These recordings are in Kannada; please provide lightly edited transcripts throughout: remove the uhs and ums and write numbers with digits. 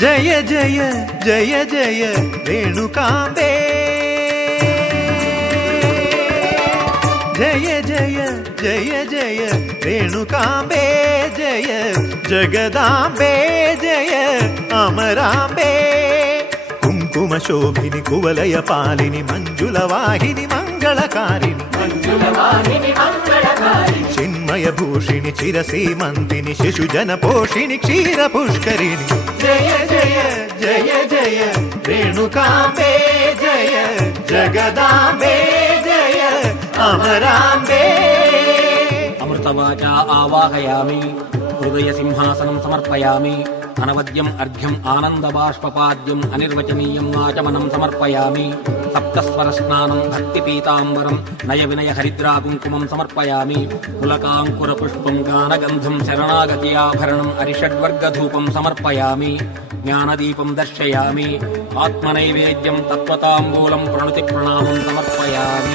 ಜಯ ಜಯ ಜಯ ಜಯ ರೇಣುಕಾಂಬೆ ಜಯ ಜಯ ಜಯ ಜಯ ರೇಣುಕಾಂಬೆ ಜಯ ಜಗದಾಂಬೆ ಜಯ ಅಮರಾಂಬೆ ಕುಂಕುಮ ಶೋಭಿನಿ ಕುವಲಯ ಪಾಲಿನಿ ಮಂಜುಳ ವಾಹಿನಿ ಮಂಗಳಕಾರಿಣಿ ಚಿನ್ಮಯ ಭೂಷಿಣಿ ಚಿರಸೀಮಂತಿನಿ ಶಿಶುಜನ ಪೋಷಿಣಿ ಕ್ಷೀರ ಪುಷ್ಕರಿಣಿ ಜಯ ಜಯ ಜಯ ಜಯ ರೇಣುಕಾಂಬೆ ಜಯ ಜಗದಾಂಬೆ ಜಯ ಅಮರಾಂಬೆ ಅಮೃತವಾಚಾ ಆವಾಹಯಾಮಿ ಹೃದಯ ಸಿಂಹಾಸನಂ ಸಮರ್ಪಯಾಮಿ ಅನವದ್ಯಂ ಅರ್ಘ್ಯಂ ಆನಂದಬಾಷ್ಪಪಾದ್ಯಂ ಅನಿರ್ವಚನೀಯಂ ಆಚಮನಂ ಸಮರ್ಪಯಾಮಿ ಸಪ್ತಸ್ವರ ಸ್ನಾನಂ ಭಕ್ತಿ ಪೀತಾಂಬರಂ ನಯ ವಿನಯ ಹರಿದ್ರಾ ಕುಂಕುಮಂ ಸಮರ್ಪಯಾಮಿ ಪುಲಕಾಂಕುರ ಪುಷ್ಪಂ ಗಾನಗಂಧಂ ಶರಣಾಗತಿಯಾಭರಣಂ ಅರಿಷಡ್ವರ್ಗಧೂಪಂ ಸಮರ್ಪಯಾಮಿ ಜ್ಞಾನದೀಪಂ ದರ್ಶಯಾಮಿ ಆತ್ಮನೈವೇದ್ಯಂ ತತ್ವತಾಂಬೂಲಂ ಪ್ರಣುತಿ ಪ್ರಣಾಮಂ ಸಮರ್ಪಯಾಮಿ.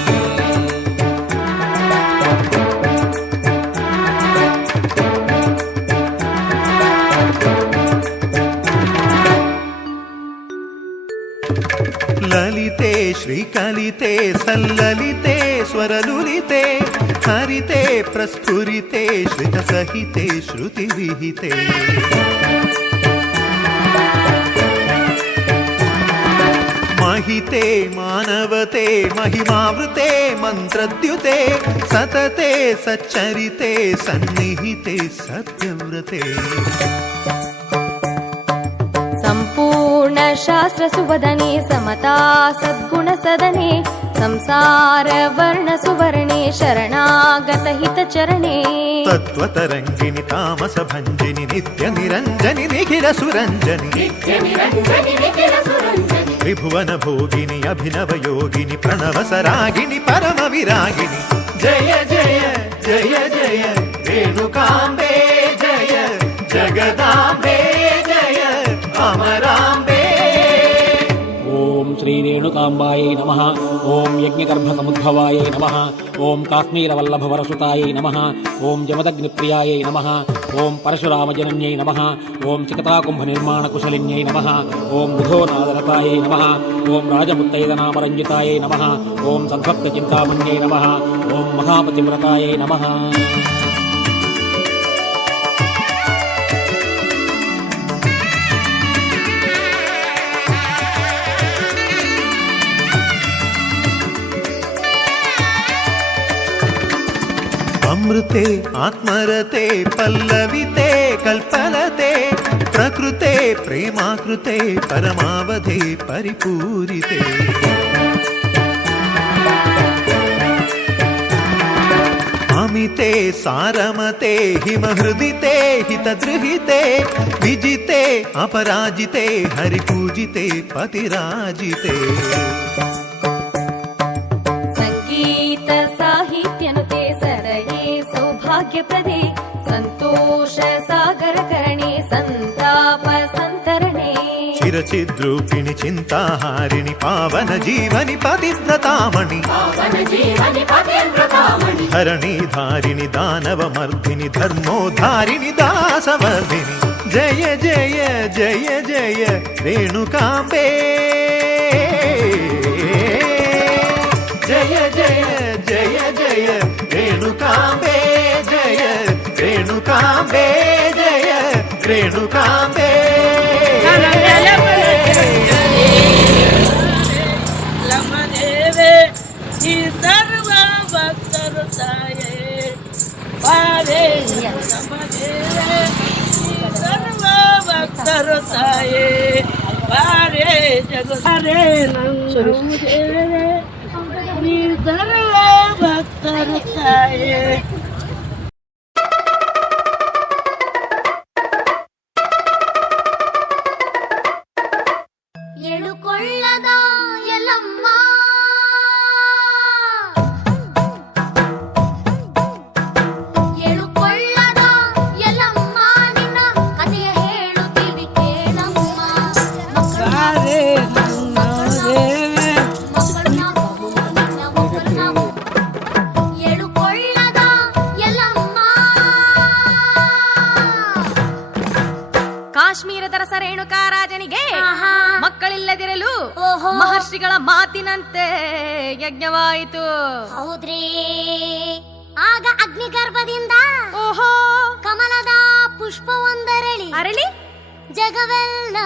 ಲಲಿತೆ ಶ್ರೀಕಲಿತೆ ಸಲ್ಲಲಿತೆ ಸ್ವರಲುಲಿತೆ ಹರಿತೆ ಪ್ರಸ್ಫುರಿತೆ ಶ್ರಿತಸಹಿತೆ ಶ್ರುತಿವಿಹಿತೆ ಮಹಿತೆ ಮಾನವತೆ ಮಹಿಮಾವೃತೆ ಮಂತ್ರದ್ಯುತೆ ಸತತೆ ಸಚ್ಚರಿತೆ ಸನ್ನಿಹಿತೆ ಸತ್ಯವ್ರತೆ ಸಂಪೂರ್ಣ ಶಾಸ್ತ್ರ ಸುವದನೆ ಸಮತಾ ಸದ್ಗುಣ ಸದನೆ ಸಂಸಾರ ವರ್ಣ ಸುವರ್ಣೆ ಶರಣಾಗತ ಹಿತ ಚರಣೆ ತತ್ವತರಂಗಿನಿ ತಾಮಸ ಭಂಜಿನಿ ನಿತ್ಯ ನಿರಂಜನಿ ನಿಖಿಲ ಸುರಂಜನಿ ತ್ರಿಭುವನ ಭೋಗಿನಿ ಅಭಿನವ ಯೋಗಿನಿ ಪ್ರಣವ ಸರಾಗಿನಿ ಪರಮ ವಿರಾಗಿನಿ ಜಯ ಜಯ ಜಯ ಜಯ ರೇಣುಕಾಂಬೆ ಜಯ ಜಗದಾಂಬೆ ಜಯ ಅಮರಾಂಬೆ. ಓಂ ಶ್ರೀ ರೇಣುಕಾಂಬಾಯೈ ನಮಃ. ಓಂ ಯಜ್ಞಗರ್ಭಸಮುದ್ಭವಾಯೈ ನಮಃ. ಓಂ ಕಾಶ್ಮೀರವಲ್ಲಭವರಸುತಾಯೈ ನಮಃ. ಓಂ ಜಮದಗ್ನಿಪ್ರಿಯಾಯೈ ನಮಃ. ಓಂ ಪರಶುರಾಮಜನನ್ಯೈ ನಮಃ. ಓಂ ಚಿಕತಾಕುಂಭನಿರ್ಮಾಣಕುಶಲಿನ್ಯೈ ನಮಃ. ಓಂ ಬುಧೋನಾದರತಾಯೈ ನಮಃ. ಓಂ ರಾಜಮುತ್ತೈದನಾಮರಂಜಿತಾಯೈ ನಮಃ. ಓಂ ಸದ್ಭಕ್ತಚಿಂತಾಮಣ್ಯೈ ನಮಃ. ಓಂ ಮಹಾಪತಿವ್ರತಾಯೈ ನಮಃ. ಅಮೃತೆ ಆತ್ಮರತೆ ಪಲ್ಲವಿತೆ ಕಲ್ಪಲತೆ ಪ್ರಕೃತೆ ಪ್ರೇಮಾಕೃತೆ ಪರಮಾವಧಿ ಪರಿಪೂರಿತೆ ಅಮಿತೆ ಸಾರಮತೆ ಹಿಮಹೃದಿತೆ ಹಿತದೃಹಿತೆ ವಿಜಿತೆ ಅಪರಾಜಿತೆ ಹರಿಪೂಜಿತೆ ಪತಿರಾಜಿತೆ ಸಂಗೀತ ಸಾಹಿತ್ಯನುತೆ ಸರಯೇ ಸೌಭಾಗ್ಯಪ್ರದೆ ಸಂತೋಷ ಸಾಗರ ಕರಣೆ ಸಂತಾಪ ಸಂತರಣೆ ಚಿರಚಿದ್ರೂಪಿಣಿ ಚಿಂತಾಹಾರಿಣಿ ಪಾವನ ಜೀವನಿ ಪತಿವ್ರತಾಮಣಿ ಧರಣಿ ಧಾರಿಣಿ ದಾನವ ಮರ್ದಿನಿ ಧರ್ಮೋದ್ಧಾರಿಣಿ ದಾಸವರ್ಧಿನಿ ಜಯ ಜಯ ಜಯ ಜಯ ರೇಣುಕಾಂಬೆ ಜಯ ಜಯ ಜಯ ಜಯ ರೇಣುಕಾಂಬೆ ಜಯ ರೇಣುಕಾಂಬೆ ಜಯ ರೇಣುಕಾಂಬೆ. ಸರ್ವ ಭಕ್ತರು ತಾಯೇ ಬಾರೇ ಸರ್ವ ಭಕ್ತರು ತಾಯೇ ಬಾರೇ ಜಗರೇ ನಂದೇವರೇ ನೀ ಸರ್ವ ಭಕ್ತರು ತಾಯೇ. ಎಳುಕೊಳ್ಳದ ಎಲ್ಲಮ್ಮ ಎಳುಕೊಳ್ಳದ ಎಲ್ಲಮ್ಮ ನಿನ್ನ ಕಥೆಯ ಹೇಳುತ್ತೀವಿ ಕೇಳಮ್ಮ ಬಾರೇ ಎಳುಕೊಳ್ಳದ ಎಲ್ಲಮ್ಮ ಕಾಶ್ಮೀರದ ರಸ ರೇಣುಕಾ ರಾಜನೇ ಮಕ್ಕಳಿಲ್ಲದಿರಲು ಓಹೋ. ಮಹರ್ಷಿಗಳ ಮಾತಿನಂತೆ ಯಜ್ಞವಾಯಿತು. ಹೌದ್ರಿ. ಆಗ ಅಗ್ನಿಗರ್ಭದಿಂದ ಓಹೋ, ಕಮಲದ ಪುಷ್ಪವೊಂದರಳಿ ಅರಳಿ ಜಗವೆಲ್ಲ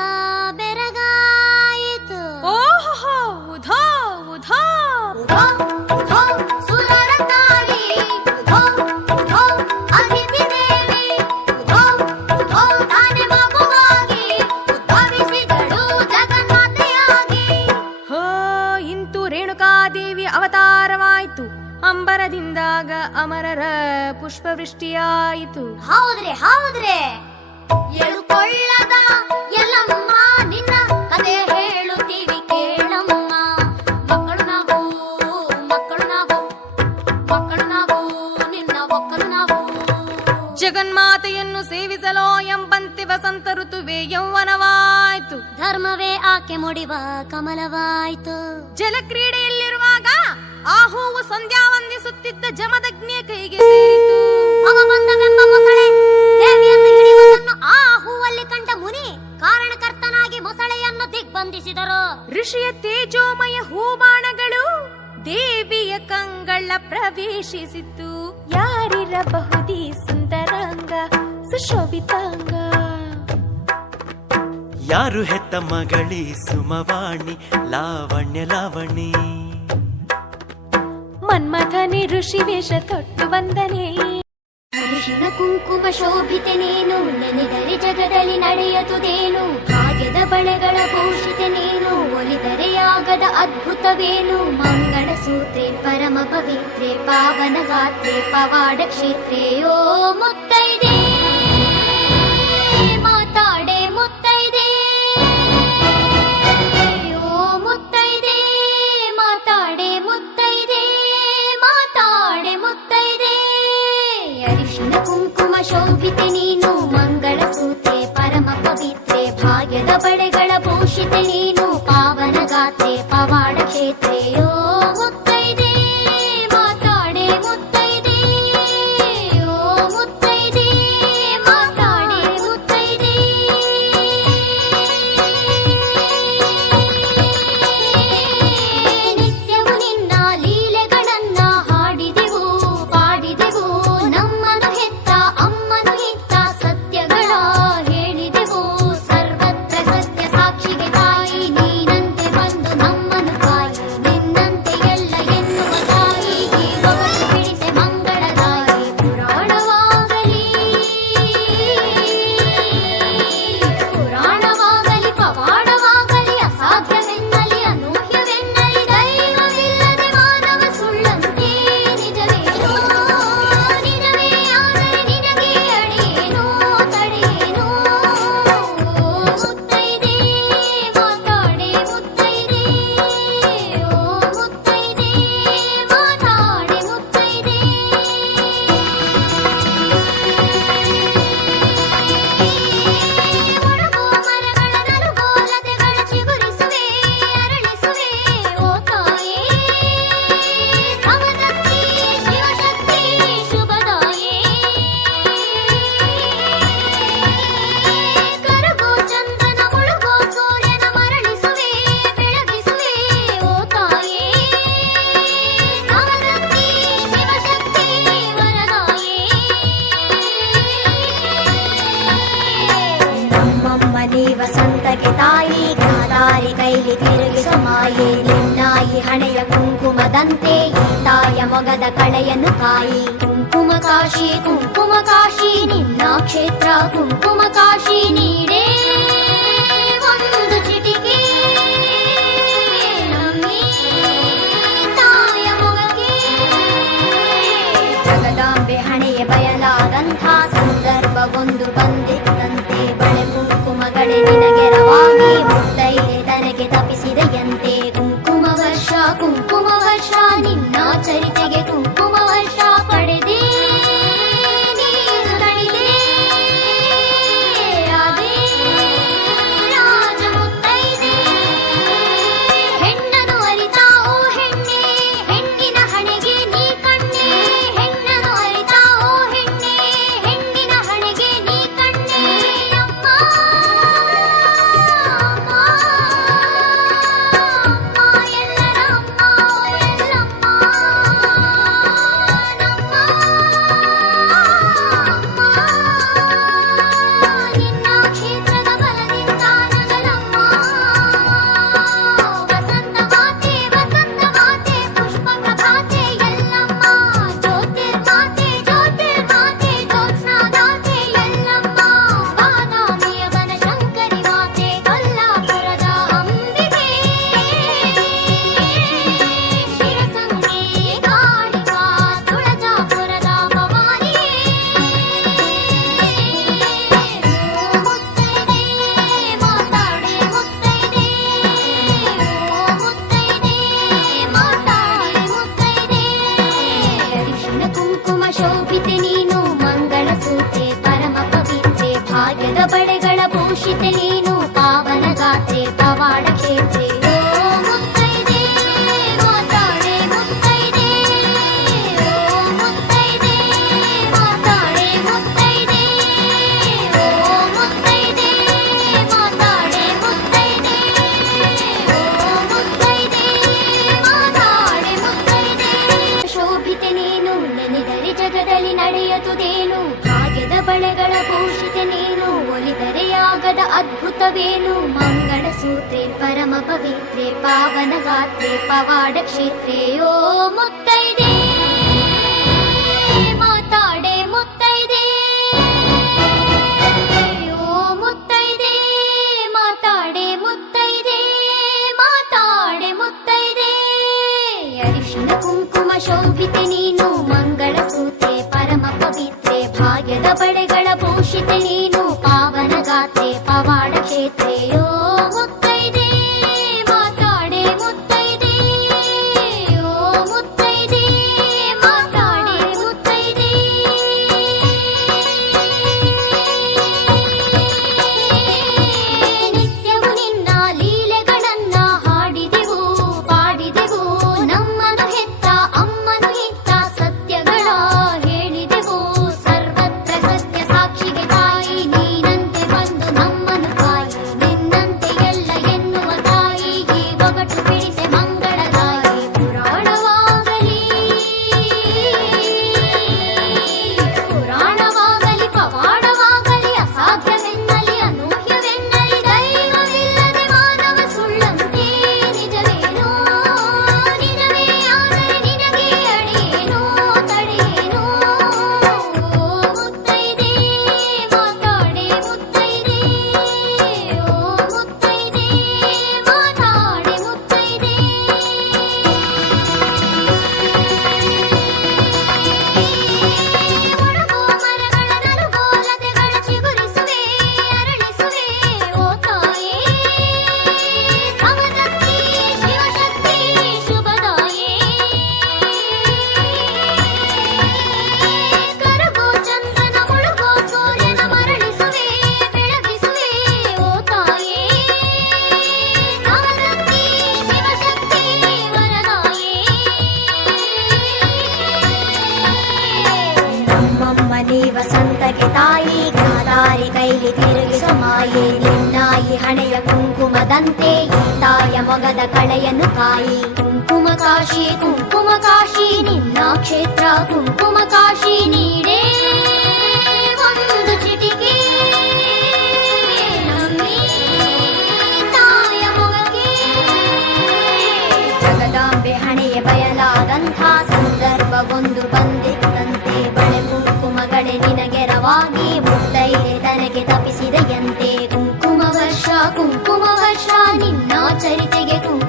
ಬೆರಗಾಯಿತು. ಓಹೋ, ಉಧೋ ಉಧೋ ಉಧೋ, ಉಧೋ, ಸುರರ ತಾಯಿ, ಉಧೋ, ಉಧೋ, ಅದಿತಿ ದೇವಿ, ಉಧೋ, ಉಧೋ, ತಾನೆ ಮಗುವಾಗಿ ಉದ್ಭವಿಸಿದಳು ಜಗನ್ಮಾತೆಯಾಗಿ. ಹೋ, ಇಂತು ರೇಣುಕಾದೇವಿ ಅವತಾರವಾಯಿತು. ಅಂಬರದಿಂದಾಗ ಅಮರರ ಪುಷ್ಪವೃಷ್ಟಿಯಾಯಿತು. ಹೌದ್ರಿ ಹೌದ್ರಿ. ಎಳುಕೊಳ್ಳದ ಎಲ್ಲಮ್ಮ ನಿನ್ನ ಕತೆ ಹೇಳುತ್ತೀವಿ ಕೇಳಮ್ಮ. ಮಕ್ಕಳು ನಾವು, ಮಕ್ಕಳು ನಾವು, ಮಕ್ಕಳು ನಾವು, ನಿನ್ನ ಒಕ್ಕಲು ನಾವು. ಜಗನ್ಮಾತೆಯನ್ನು ಸೇವಿಸಲೋ ಎಂಬಂತೆ ವಸಂತ ಋತುವೆ ಯೌವನವಾಯಿತು. ಧರ್ಮವೇ ಆಕೆ ಮುಡಿವ ಕಮಲವಾಯಿತು. ಜಲಕ್ರೀಡೆಯಲ್ಲಿರುವಾಗ ಆ ಹೂವು ಸಂಧ್ಯಾ ವಂದಿಸುತ್ತಿದ್ದ ಜಮದಗ್ನಿಯ ಕೈಗೆ ಸೇರಿತು. ಅವ ಬಂದವೆಂಬ ಮೊಸಳೆ ದೇವಿಯನ್ನು ಹಿಡಿಯುವುದನ್ನು ಆ ಹೂವಲ್ಲಿ ಕಂಡ ಮುನಿ ಕಾರಣಕರ್ತನಾಗಿ ಮೊಸಳೆಯನ್ನು ದಿಗ್ಬಂಧಿಸಿದರು. ಋಷಿಯ ತೇಜೋಮಯ ಹೂಬಾಣಗಳು ದೇವಿಯ ಕಂಗಳ ಪ್ರವೇಶಿಸಿತು. ಯಾರಿರಬಹುದೀ ಸುಂದರಾಂಗ ಸುಶೋಭಿತಾಂಗ? ಯಾರು ಹೆತ್ತ ಮಗಳಿ ಸುಮವಾಣಿ ಲಾವಣ್ಯ ಲಾವಣಿ. ಮನ್ಮಥನಿ ಋಷಿ ವೇಷ ತೊಟ್ಟು ಬಂದನೆ. ಅರಿಶಿನ ಕುಂಕುಮ ಶೋಭಿತೆ ನೀನು, ನೆನೆದರೆ ಜಗದಲ್ಲಿ ನಡೆಯದುದೇನು. ಭಾಗ್ಯದ ಬಳೆಗಳ ಭೂಷಿತೆ ನೀನು, ಒಲಿದರೆ ಆಗದ ಅದ್ಭುತವೇನು. ಮಂಗಳ ಸೂತ್ರೆ ಪರಮ ಪವಿತ್ರೆ ಪಾವನ ಗಾತ್ರೆ ಪವಾಡ ಕ್ಷೇತ್ರೆ. ಓ ಮುತ್ತೈದೆ ಮಾತಾಡೆ ಮುತ್ತೈದೆ, ಓ ಮುತ್ತೈದೆ ಮಾತಾಡೆ ಮುತ್ತೈದೆ, ಮಾತಾಡೆ ಮುತ್ತೈದೆ. ಅರಿಶಿನ ಕುಂಕುಮ ಶೋಭಿತೆ ನೀನು, ಮಂಗಳ ಸೂತ್ರೆ ಪರಮ ಪವಿತ್ರೆ ಭಾಗ್ಯದ ಬಳೆಗಳ ಭೂಷಿತೆ ನೀನು, ಪಾವನ ಗಾತ್ರೆ ಪವಾಡ ಕ್ಷೇತ್ರೆ. ಓ ಮುತ್ತೈದೆ ಮಾತಾಡೆ ಮುತ್ತೈದೆ, ಓ ಮುತ್ತೈದೆ ಮಾತಾಡೆ ಮುತ್ತೈದೆ. ನಿತ್ಯವು ನಿನ್ನ ಲೀಲೆಗಳನ್ನ ಹಾಡಿದೆವು ಪಾಡಿದೆವು. ನಮ್ಮನು ಹೆತ್ತ ಅಮ್ಮನು ಇತ್ತ ಸತ್ಯಗಳ ಹೇಳಿದೆವು. ಸರ್ವತ್ರ ಸತ್ಯ ಸಾಕ್ಷಿಗೆ ತಾಯಿ ನೀನಂತೆ ಬಂದು ನಮ್ಮನು ತಾಯಿ. ನಿನ್ನಂತೆ ಎಲ್ಲ ಎನ್ನುವ ತಾಯಿ ಜೀವವನ್ನು ಬಿಡಿಸೆ ಮಂಗಳದಾಯಿ. ಪುರಾಣವಾಗಲಿ ಪುರಾಣವಾಗಲಿ ಪವಾಡವಾಗಲಿ ಅಸಾಧ್ಯವೆನ್ನಲಿ ಅನೂಹ್ಯವೆನ್ನಲಿ ದೈವವಿಲ್ಲದೆ ಮಾನವ ಸುಳ್ಳಂತೆ ನಿಜವೇನೋ. ನಿಜವೇ ಆದರೆ ನಿನಗೆ ಅಡಿಯೇನೋ ತಡೆಯೇನೋ. ಓ ಮುತ್ತೈದೆ ಮಾತಾಡೆ ಮುತ್ತೈದೆ, ಓ ಮುತ್ತೈದೆ ಮಾತಾಡೆ ಮುತ್ತೈದೆ. ಒಣಗೋ ಮರಗಳ ನಲುಗೋ ಲತೆಗಳ ಚಿಗುರಿಸುವೆ ಅರಳಿಸುವೆ. ಓ ತಾಯೇ ಸಮದತ್ತಿ ಶಿವಶಕ್ತಿ ಶುಭದಾಯೇ. ಕರಗೋ ಚಂದ್ರನ ಮುಳುಗೋ ಸೂರ್ಯನ ಮರಳಿಸುವೆ ಬೆಳಗಿಸುವೆ. ಓ ತಾಯೇ ಸಮದತ್ತಿ ಶಿವಶಕ್ತಿ ವರದಾಯೇ. ನಮ್ಮಮ್ಮ ನೀ ವಸಂತಗೆ ತಾಯಿ, ಗಾದಾರಿ ಕೈಲಿ ತಿರುಗಿಸ ಮಾಯೆ. ನಿನ್ನಾಯಿ ಹಣೆಯ ಕುಂಕುಮದಂತೆ ಈ ತಾಯ ಮೊಗದ ಕಳೆಯನ್ನು ಕಾಯಿ. ಕುಂಕುಮ ಕಾಶಿ ಕುಂಕುಮ ಕಾಶಿ ನಿನ್ನ ಕ್ಷೇತ್ರ ಕುಂಕುಮ ಕಾಶಿ. ನೀಡೇ ಒಂದು ಚಿಟಿಕೆ ನಮ್ಮೀ ತಾಯ ಮೊಗಕ್ಕೆ. ಜಗದಾಂಬೆ ಹಣೆಯ ಬಯಲಾದಂಥ ಸಂದರ್ಭವೊಂದು ಬಂದಿತ್ತಂತೆ. ಬಳೆ ಕುಂಕುಮಗಳೇ ನಿನಗೆರವಾಗಿ ಮುತ್ತೈದೆ ತನಗೆ ತಪಿಸಿದೆಯಂತೆ. ಕುಂಕುಮ ವರ್ಷ ಕುಂಕುಮ ವರ್ಷ ನಿನ್ನ ಚರಿತೆಗೆ ಕುಂಕುಮ ವರ್ಷ ಪಡೆದೇ ನೀನು ತಣಿದೆ. ಅದೇ ಕ್ಷೇತ್ರೇ ಓ ಮುತ್ತೈದೆ ಮಾತಾಡೆ ಮುತ್ತೈದೆ ಓ ಮುತ್ತೈದೆ ಮಾತಾಡೆ ಮುತ್ತೈದೆ ಓ ಮುತ್ತೈದೆ ಮಾತಾಡೆ ಮುತ್ತೈದೆ ಓ ಮುತ್ತೈದೆ ಮಾತಾಡೆ ಮುತ್ತೈದೆ ಶೋಭಿತೆ ನೀನು ನೆನೆದರೆ ಜಗದಲ್ಲಿ ನಡೆಯದುದೇನು ಭಾಗ್ಯದ ಬಳೆಗಳ ಭೂಷಿತೆ ನೀನು ಒಲಿದರೆ ಆಗದ ಅದ್ಭುತವೇನು ಮಂಗಳ ಸೂತ್ರೆ ಪರಮ ಪವಿತ್ರೆ ಪಾವನ ಗಾತ್ರೆ ಪವಾಡ ಕ್ಷೇತ್ರೇ ಓ ಮುತ್ತೈದೆ ಮಾತಾಡೆ ಮುತ್ತೈದೆ ಓ ಮುತ್ತೈದೆ ಮಾತಾಡೆ ಮುತ್ತೈದೆ ಮಾತಾಡೆ ಮುತ್ತೈದೆ ಅರಿಶಿನ ಕುಂಕುಮ ಶೋಭಿತೆ ನೀನು ಮಂಗಳ ಸೂತ್ರೆ ಪರಮ ಪವಿತ್ರೆ ಭಾಗ್ಯದ ಬಳೆಗಳ ಭೂಷಿತೆ ನೀನು ಪಾವನ ಗಾತ್ರೆ ಪವಾಡ ಕ್ಷೇತ್ರೇ ಓ ಮುತ್ತೈದೆ ಮಾತಾಡೆ ಮುತ್ತೈದೆ ಓ ಮುತ್ತೈದೆ ಮಾತಾಡೆ ಮುತ್ತೈದೆ ನಿತ್ಯವು ನಿನ್ನ ಲೀಲೆಗಳನ್ನ ಹಾಡಿದೆವು ಪಾಡಿದೆವು ನಮ್ಮನು ಹೆತ್ತ ಅಮ್ಮನು ಇತ್ತ ಸತ್ಯಗಳ ಹೇಳಿದೆವು ಸರ್ವತ್ರ ಸತ್ಯ ಸಾಕ್ಷಿಗೆ ತಾಯಿ ನೀನಂತೆ ಬಂದು ನಮ್ಮನು ತಾಯಿ ನಿನ್ನಂತೆ ಎಲ್ಲ ಎನ್ನುವ ತಾಯಿ ಈ ಒಗಟು ಬಿಡಿಸೆ ಮಂಗಳದಾಯಿ ಪುರಾಣವಾಗಲಿ ಪವಾಡವಾಗಲಿ ಅಸಾಧ್ಯವೆನ್ನಲಿ ಅನೂಹ್ಯವೆನ್ನಲಿ ದೈವವಿಲ್ಲದೆ ಮಾನವ ಸುಳ್ಳಂತೆ ನಿಜವೇನೋ ನಿಜವೇ ಆದರೆ ನಿನಗೆ ಅಡಿಯೇನೋ ತಡೆಯೇನೋ ಓ ಮುತ್ತೈದೆ ಮಾತಾಡೆ ಮುತ್ತೈದೆ ಓ ಮುತ್ತೈದೆ ಮಾತಾಡೆ ಮುತ್ತೈದೆ ಒಣಗೋ ಮರಗಳ ನಲುಗೋ ಲತೆಗಳ ಚಿಗುರಿಸುವೆ ಅರಳಿಸುವೆ ಓ ತಾಯೇ ಸಮದತ್ತಿ ಶಿವಶಕ್ತಿ ಶುಭದಾಯೇ ಕರಗೋ ಚಂದ್ರನ ಮುಳುಗೋ ಸೂರ್ಯನ ಮರಳಿಸುವೆ ಬೆಳಗಿಸುವೆ ಓ ತಾಯೇ ಸಮದತ್ತಿ ಶಿವಶಕ್ತಿ ವರದಾಯೇ ನಮ್ಮಮ್ಮ ನೀ ವಸಂತಕ್ಕೆ ತಾಯಿ ಗಾದಾರಿ ಕೈಲಿ ತಿರುಗಿಸೋ ಮಾಯೆ ನಿನ್ನಾಯಿ ಹಣೆಯ ಕುಂಕುಮದಂತೆ ಈ ತಾಯ ಮೊಗದ ಕಳೆಯನ್ನು ಕಾಯಿ ಕುಂಕುಮ ಕಾಶಿ ನಿನ್ನ ಕ್ಷೇತ್ರ ಕುಂಕುಮ ಕಾಶಿ ನೀಡೇ ಒಂದು ಚಿಟಿಕೆ ನಮ್ಮಿ ತಾಯ ಮೊಗಕ್ಕೆ ಜಗದಾಂಬೆ ಹಣೆಯ ಬಯಲಾದಂಥ ಸಂದರ್ಭವೊಂದು ಬಂದಿತ್ತಂತೆ ಬಳೆ ಕುಂಕುಮಗಳೇ ನಿನಗೆರವಾಗಿ ಮುತ್ತೈದೆ ತನಗೆ ತಪಿಸಿದೆಯಂತೆ ಕುಂಕುಮ ವರ್ಷ ನಿನ್ನ ಚರಿತೆಗೆ ಕುಂಕುಮ